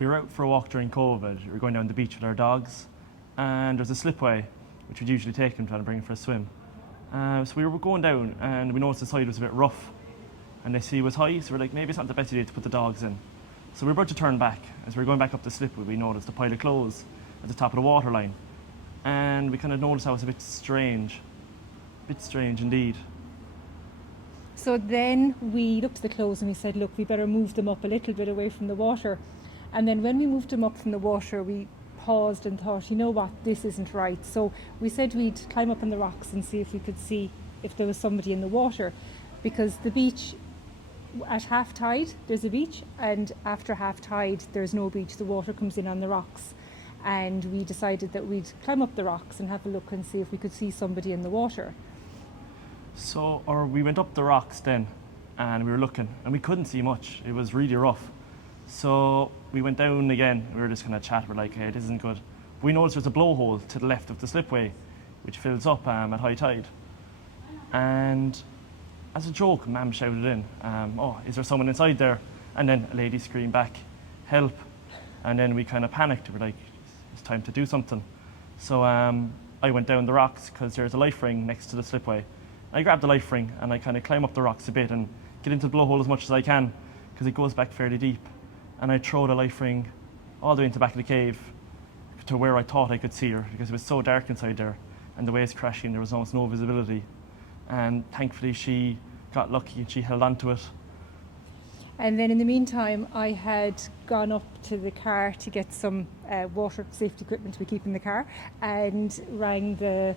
We were out for a walk during COVID. We were going down the beach with our dogs, and there's a slipway, which we'd usually take them to and bring for a swim. So we were going down, and we noticed the side was a bit rough, and the sea was high, so we're like, maybe it's not the best idea to put the dogs in. So we were about to turn back. As we were going back up the slipway, we noticed a pile of clothes at the top of the water line, and we kind of noticed that was a bit strange indeed. So then we looked at the clothes and we said, look, we better move them up a little bit away from the water. And then when we moved them up from the water, we paused and thought, you know what, this isn't right. So we said we'd climb up on the rocks and see if we could see if there was somebody in the water, because the beach, at half tide there's a beach, and after half tide there's no beach. The water comes in on the rocks, and we decided that we'd climb up the rocks and have a look and see if we could see somebody in the water. So we went up the rocks then, and we were looking, and we couldn't see much. It was really rough. So we went down again. We were just kind of chat. We're like, hey, this isn't good. We noticed there's a blowhole to the left of the slipway, which fills up at high tide. And as a joke, Mum shouted in, oh, is there someone inside there? And then a lady screamed back, help. And then we kind of panicked. We're like, it's time to do something. So I went down the rocks because there's a life ring next to the slipway. I grabbed the life ring and I kind of climb up the rocks a bit and get into the blowhole as much as I can, because it goes back fairly deep. And I throw the life ring all the way into the back of the cave to where I thought I could see her, because it was so dark inside there, and the waves crashing, there was almost no visibility. And thankfully she got lucky and she held on to it. And then in the meantime, I had gone up to the car to get some water safety equipment we keep in the car, and rang the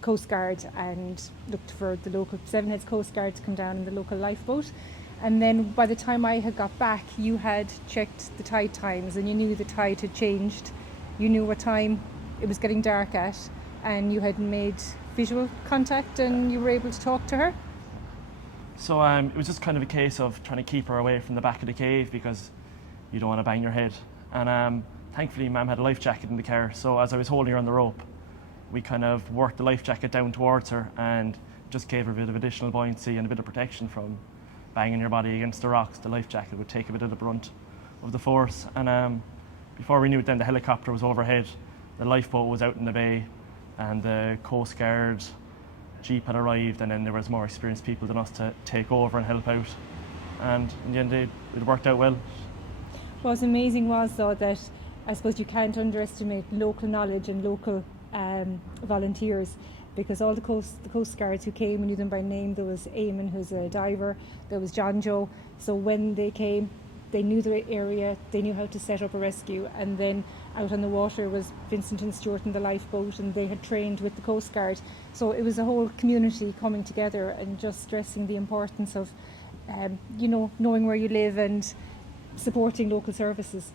Coast Guard and looked for the local Seven Heads Coast Guard to come down in the local lifeboat. And then by the time I had got back, you had checked the tide times and you knew the tide had changed. You knew what time it was getting dark at, and you had made visual contact and you were able to talk to her. So it was just kind of a case of trying to keep her away from the back of the cave, because you don't want to bang your head. And thankfully Mum had a life jacket in the car, so as I was holding her on the rope, we kind of worked the life jacket down towards her and just gave her a bit of additional buoyancy and a bit of protection from banging your body against the rocks. The life jacket would take a bit of the brunt of the force. And before we knew it, then the helicopter was overhead, the lifeboat was out in the bay, and the Coast Guard jeep had arrived, and then there was more experienced people than us to take over and help out. And in the end, it worked out well. What was amazing was, though, that I suppose you can't underestimate local knowledge and local volunteers, because all the Coast Guards who came, we knew them by name. There was Eamon, who's a diver, there was John Joe. So when they came, they knew the area, they knew how to set up a rescue. And then out on the water was Vincent and Stuart in the lifeboat, and they had trained with the Coast Guard. So it was a whole community coming together and just stressing the importance of knowing where you live and supporting local services.